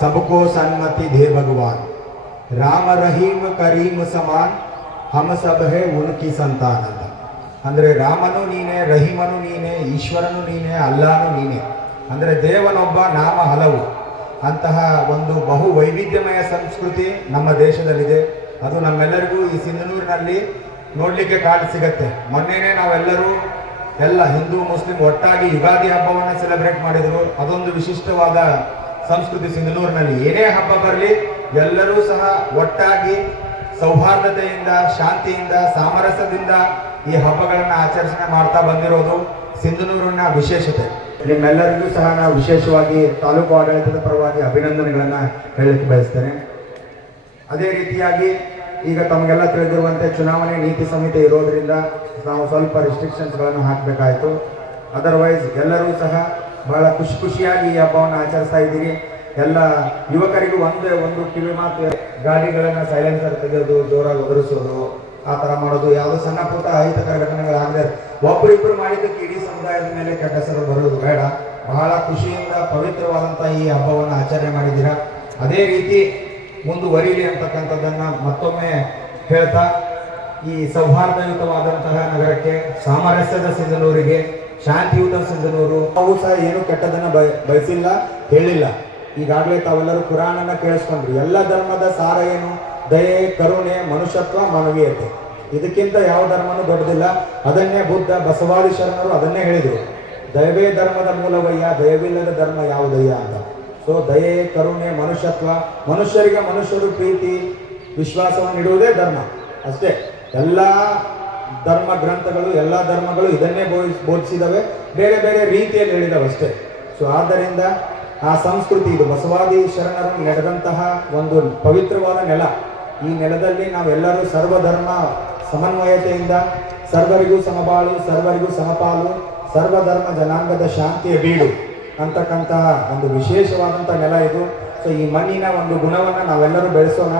सबको सन्मति दे भगवान राम रहीम करीम समान हम सब है उनकी संतान ಅಂತ ಅಂದರೆ ರಾಮನು ನೀನೆ ರಹೀಮನು ನೀನೆ ಈಶ್ವರನು ನೀನೆ ಅಲ್ಲಾನು ನೀನೆ ಅಂದರೆ ದೇವನೊಬ್ಬ ನಾಮ ಹಲವು ಅಂತಹ ಒಂದು ಬಹು ವೈವಿಧ್ಯಮಯ ಸಂಸ್ಕೃತಿ ನಮ್ಮ ದೇಶದಲ್ಲಿದೆ ಅದು ನಮ್ಮೆಲ್ಲರಿಗೂ ಈ ಸಿಂಧನೂರಿನಲ್ಲಿ ನೋಡಲಿಕ್ಕೆ ಕಾಣ ಸಿಗತ್ತೆ ಮೊನ್ನೆನೇ ನಾವೆಲ್ಲರೂ ಎಲ್ಲ ಹಿಂದೂ ಮುಸ್ಲಿಂ ಒಟ್ಟಾಗಿ ಯುಗಾದಿ ಹಬ್ಬವನ್ನು ಸೆಲೆಬ್ರೇಟ್ ಮಾಡಿದ್ರು ಅದೊಂದು ವಿಶಿಷ್ಟವಾದ ಸಂಸ್ಕೃತಿ ಸಿಂಧನೂರಿನಲ್ಲಿ ಏನೇ ಹಬ್ಬ ಬರಲಿ, ಎಲ್ಲರೂ ಸಹ ಒಟ್ಟಾಗಿ ಸೌಹಾರ್ದತೆಯಿಂದ, ಶಾಂತಿಯಿಂದ, ಸಾಮರಸ್ಯದಿಂದ ಈ ಹಬ್ಬಗಳನ್ನು ಆಚರಣೆ ಮಾಡ್ತಾ ಬಂದಿರೋದು ಸಿಂಧನೂರಿನ ವಿಶೇಷತೆ. ನಿಮ್ಮೆಲ್ಲರಿಗೂ ಸಹ ನಾವು ವಿಶೇಷವಾಗಿ ತಾಲೂಕು ಆಡಳಿತದ ಪರವಾಗಿ ಅಭಿನಂದನೆಗಳನ್ನು ಹೇಳಲಿಕ್ಕೆ ಬಯಸ್ತೇನೆ. ಅದೇ ರೀತಿಯಾಗಿ ಈಗ ತಮಗೆಲ್ಲ ತಿಳಿದಿರುವಂತೆ ಚುನಾವಣೆ ನೀತಿ ಸಂಹಿತೆ ಇರೋದ್ರಿಂದ ನಾವು ಸ್ವಲ್ಪ ರಿಸ್ಟ್ರಿಕ್ಷನ್ಸ್ಗಳನ್ನು ಹಾಕಬೇಕಾಯಿತು. ಅದರ್ವೈಸ್ ಎಲ್ಲರೂ ಸಹ ಬಹಳ ಖುಷಿ ಖುಷಿಯಾಗಿ ಈ ಹಬ್ಬವನ್ನು ಆಚರಿಸ್ತಾ ಇದ್ದೀರಿ. ಎಲ್ಲ ಯುವಕರಿಗೂ ಒಂದೇ ಒಂದು ಕಿವಿ ಮಾತು, ಗಾಡಿಗಳನ್ನು ಸೈಲೆನ್ಸರ್ ತೆಗೆಯೋದು, ಜೋರಾಗಿ ಒದರಿಸೋದು ಆ ಥರ ಮಾಡೋದು. ಯಾವುದೋ ಸಣ್ಣ ಪುಟ್ಟ ಅಹಿತಕರ ಘಟನೆಗಳಾಗದೆ ಒಬ್ಬರಿಬ್ಬರು ಮಾಡಿದ್ದಕ್ಕೆ ಇಡೀ ಸಮುದಾಯದ ಮೇಲೆ ಕೆಟ್ಟ ಹೆಸರು ಬರೋದು ಬೇಡ. ಬಹಳ ಖುಷಿಯಿಂದ ಪವಿತ್ರವಾದಂಥ ಈ ಹಬ್ಬವನ್ನು ಆಚರಣೆ ಮಾಡಿದ್ದೀರಾ. ಅದೇ ರೀತಿ ಮುಂದುವರಿಲಿ ಅಂತಕ್ಕಂಥದ್ದನ್ನ ಮತ್ತೊಮ್ಮೆ ಹೇಳ್ತಾ, ಈ ಸೌಹಾರ್ದಯುತವಾದಂತಹ ನಗರಕ್ಕೆ, ಸಾಮರಸ್ಯದ ಸಿಂಧನೂರಿಗೆ ಶಾಂತಿಯುತ ಸಿಂಧನೂರು. ನಾವು ಸಹ ಏನು ಕೆಟ್ಟದನ್ನ ಬಯ, ಬಯಸಿಲ್ಲ, ಹೇಳಿಲ್ಲ. ಈಗಾಗಲೇ ತಾವೆಲ್ಲರೂ ಪುರಾಣನ ಕೇಳಿಸ್ಕೊಂಡ್ರು. ಎಲ್ಲ ಧರ್ಮದ ಸಾರ ಏನು? ದಯೆ, ಕರುಣೆ, ಮನುಷ್ಯತ್ವ, ಮಾನವೀಯತೆ. ಇದಕ್ಕಿಂತ ಯಾವ ಧರ್ಮನೂ ದೊಡ್ಡದಿಲ್ಲ. ಅದನ್ನೇ ಬುದ್ಧ, ಬಸವಾದಿ ಶರಣರು ಅದನ್ನೇ ಹೇಳಿದರು. ದಯವೇ ಧರ್ಮದ ಮೂಲವಯ್ಯ, ದಯವಿಲ್ಲದ ಧರ್ಮ ಯಾವುದಯ್ಯ ಅಂತ. ಸೊ ದಯೆ, ಕರುಣೆ, ಮನುಷ್ಯತ್ವ, ಮನುಷ್ಯರಿಗೆ ಮನುಷ್ಯರು ಪ್ರೀತಿ, ವಿಶ್ವಾಸವನ್ನು ಇಡುವುದೇ ಧರ್ಮ. ಅಷ್ಟೇ. ಎಲ್ಲ ಧರ್ಮ ಗ್ರಂಥಗಳು, ಎಲ್ಲ ಧರ್ಮಗಳು ಇದನ್ನೇ ಬೋಧಿಸ್, ಬೋಧಿಸಿದವೆ. ಬೇರೆ ಬೇರೆ ರೀತಿಯಲ್ಲಿ ಹೇಳಿದವೆ ಅಷ್ಟೇ ಸೊ ಆದ್ದರಿಂದ ಆ ಸಂಸ್ಕೃತಿ ಇದು ಬಸವಾದಿ ಶರಣರು ನಡೆದಂತಹ ಒಂದು ಪವಿತ್ರವಾದ ನೆಲ. ಈ ನೆಲದಲ್ಲಿ ನಾವೆಲ್ಲರೂ ಸರ್ವಧರ್ಮ ಸಮನ್ವಯತೆಯಿಂದ ಸರ್ವರಿಗೂ ಸಮಬಾಳು, ಸರ್ವರಿಗೂ ಸಮಪಾಲು, ಸರ್ವಧರ್ಮ ಜನಾಂಗದ ಶಾಂತಿಯ ಬೀಡು ಅಂತಕ್ಕಂತಹ ಒಂದು ವಿಶೇಷವಾದಂಥ ನೆಲ ಇದು. ಸೊ ಈ ಮಣ್ಣಿನ ಒಂದು ಗುಣವನ್ನು ನಾವೆಲ್ಲರೂ ಬೆಳೆಸೋಣ.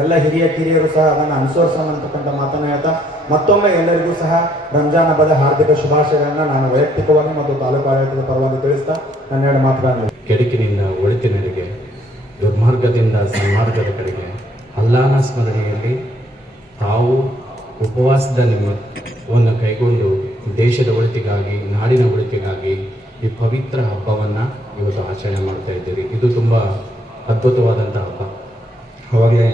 ಎಲ್ಲ ಹಿರಿಯ ಕಿರಿಯರು ಸಹ ಅದನ್ನು ಅನುಸರಿಸೋಣ ಅಂತಕ್ಕಂಥ ಮಾತನ್ನು ಹೇಳ್ತಾ ಮತ್ತೊಮ್ಮೆ ಎಲ್ಲರಿಗೂ ಸಹ ರಂಜಾನ್ ಹಬ್ಬದ ಹಾರ್ದಿಕ ಶುಭಾಶಯಗಳನ್ನು ನಾನು ವೈಯಕ್ತಿಕವಾಗಿ ಮತ್ತು ತಾಲೂಕು ಆಡಳಿತದ ಪರವಾಗಿ ತಿಳಿಸ್ತಾ ನನ್ನೆರಡು ಮಾತುಗಳನ್ನು ಕೆಡುಕಿನಿಂದ ಒಳಿತಿನರಿಗೆ ದುರ್ಮಾರ್ಗದಿಂದ ಸನ್ಮಾರ್ಗದ ಕಡೆಗೆ ಅಲ್ಲಾನ ಸ್ಮರಣೆಯಲ್ಲಿ ತಾವು ಉಪವಾಸದ ನಿಮ್ಮವನ್ನು ಕೈಗೊಂಡು ದೇಶದ ಒಳಿತಿಗಾಗಿ, ನಾಡಿನ ಒಳಿತಿಗಾಗಿ ಈ ಪವಿತ್ರ ಹಬ್ಬವನ್ನು ಇವತ್ತು ಆಚರಣೆ ಮಾಡ್ತಾ ಇದ್ದೀರಿ. ಇದು ತುಂಬ ಅದ್ಭುತವಾದಂಥ ಹಬ್ಬ. ಅವಾಗಲೇ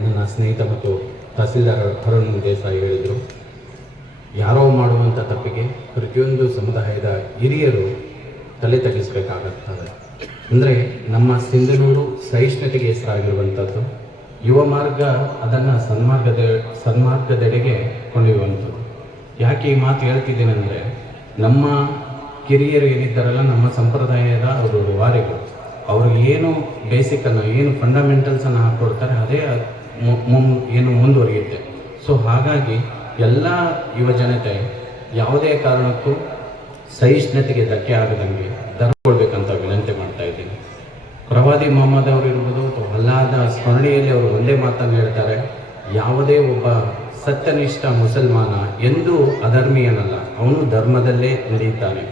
ನನ್ನ ಸ್ನೇಹಿತ ಮತ್ತು ತಹಸೀಲ್ದಾರ್ ಅರುಣ್ ದೇಸಾಯಿ ಹೇಳಿದರು. ಯಾರೋ ಮಾಡುವಂಥ ತಪ್ಪಿಗೆ ಪ್ರತಿಯೊಂದು ಸಮುದಾಯದ ಹಿರಿಯರು ತಲೆ ತಗ್ಗಿಸ್ಬೇಕಾಗತ್ತದೆ. ಅಂದರೆ ನಮ್ಮ ಸಿಂಧನೂರು ಸಹಿಷ್ಣುತೆಗೆ ಹೆಸರಾಗಿರುವಂಥದ್ದು ಯುವ ಮಾರ್ಗ ಅದನ್ನು ಸನ್ಮಾರ್ಗದ, ಸನ್ಮಾರ್ಗದೆಡೆಗೆ ಕೊಂಡೊಯ್ಯುವಂಥದ್ದು ಯಾಕೆ ಈ ಮಾತು ಹೇಳ್ತಿದ್ದೇನೆಂದರೆ, ನಮ್ಮ ಕಿರಿಯರು ಏನಿದ್ದಾರಲ್ಲ, ನಮ್ಮ ಸಂಪ್ರದಾಯದ ಅವರು ವಾರಿಗಳು ಅವರು ಏನು ಬೇಸಿಕನ್ನು ಏನು ಫಂಡಮೆಂಟಲ್ಸನ್ನು ಹಾಕ್ಕೊಡ್ತಾರೆ ಅದೇ ಏನು ಮುಂದುವರಿಯುತ್ತೆ. ಸೊ ಹಾಗಾಗಿ ಎಲ್ಲ ಯುವ ಜನತೆ ಯಾವುದೇ ಕಾರಣಕ್ಕೂ ಸಹಿಷ್ಣುತೆಗೆ ಧಕ್ಕೆ ಆಗದಂಗೆ ಧರ್ಮ ಕೊಡಬೇಕಂತ ವಿನಂತಿ ಮಾಡ್ತಾ ಇದ್ದೀನಿ. ಪ್ರವಾದಿ ಮೊಹಮ್ಮದ್ ಅವರು ಇರ್ಬೋದು ಅಲ್ಲಾದ ಸ್ಮರಣೆಯಲ್ಲಿ ಅವರು ಒಂದೇ ಮಾತನ್ನು ಹೇಳ್ತಾರೆ, ಯಾವುದೇ ಒಬ್ಬ ಸತ್ಯನಿಷ್ಠ ಮುಸಲ್ಮಾನ ಎಂದೂ ಅಧರ್ಮೀಯನಲ್ಲ, ಅವನು ಧರ್ಮದಲ್ಲೇ ನಡೆಯುತ್ತಾನೆ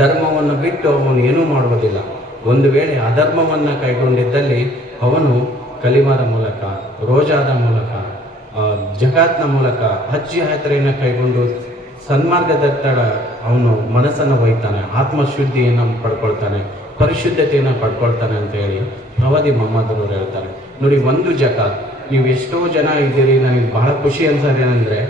ಧರ್ಮವನ್ನು ಬಿಟ್ಟು ಅವನು ಏನೂ ಮಾಡುವುದಿಲ್ಲ. ಒಂದು ವೇಳೆ ಅಧರ್ಮವನ್ನು ಕೈಗೊಂಡಿದ್ದಲ್ಲಿ ಅವನು ಕಲಿಮಾದ ಮೂಲಕ, ರೋಜಾದ ಮೂಲಕ ಜಗಾತ್ನ ಮೂಲಕ ಹಜ್ ಯಾತ್ರೆಯನ್ನು ಕೈಗೊಂಡು ಸನ್ಮಾರ್ಗದತ್ತಡ ಅವನು ಮನಸ್ಸನ್ನು ಒಯ್ತಾನೆ, ಆತ್ಮಶುದ್ಧಿಯನ್ನು ಪಡ್ಕೊಳ್ತಾನೆ, ಪರಿಶುದ್ಧತೆಯನ್ನು ಪಡ್ಕೊಳ್ತಾನೆ ಅಂತ ಹೇಳಿ ಪ್ರವಾದಿ ಮೊಹಮ್ಮದ್ ಅವರು ಹೇಳ್ತಾರೆ. ನೋಡಿ, ಒಂದು ಜಕಾತ್ ನೀವು ಎಷ್ಟೋ ಜನ ಇದ್ದೀರಿ, ನನಗೆ ಬಹಳ ಖುಷಿ ಅನ್ಸೋದೇನೆಂದರೆ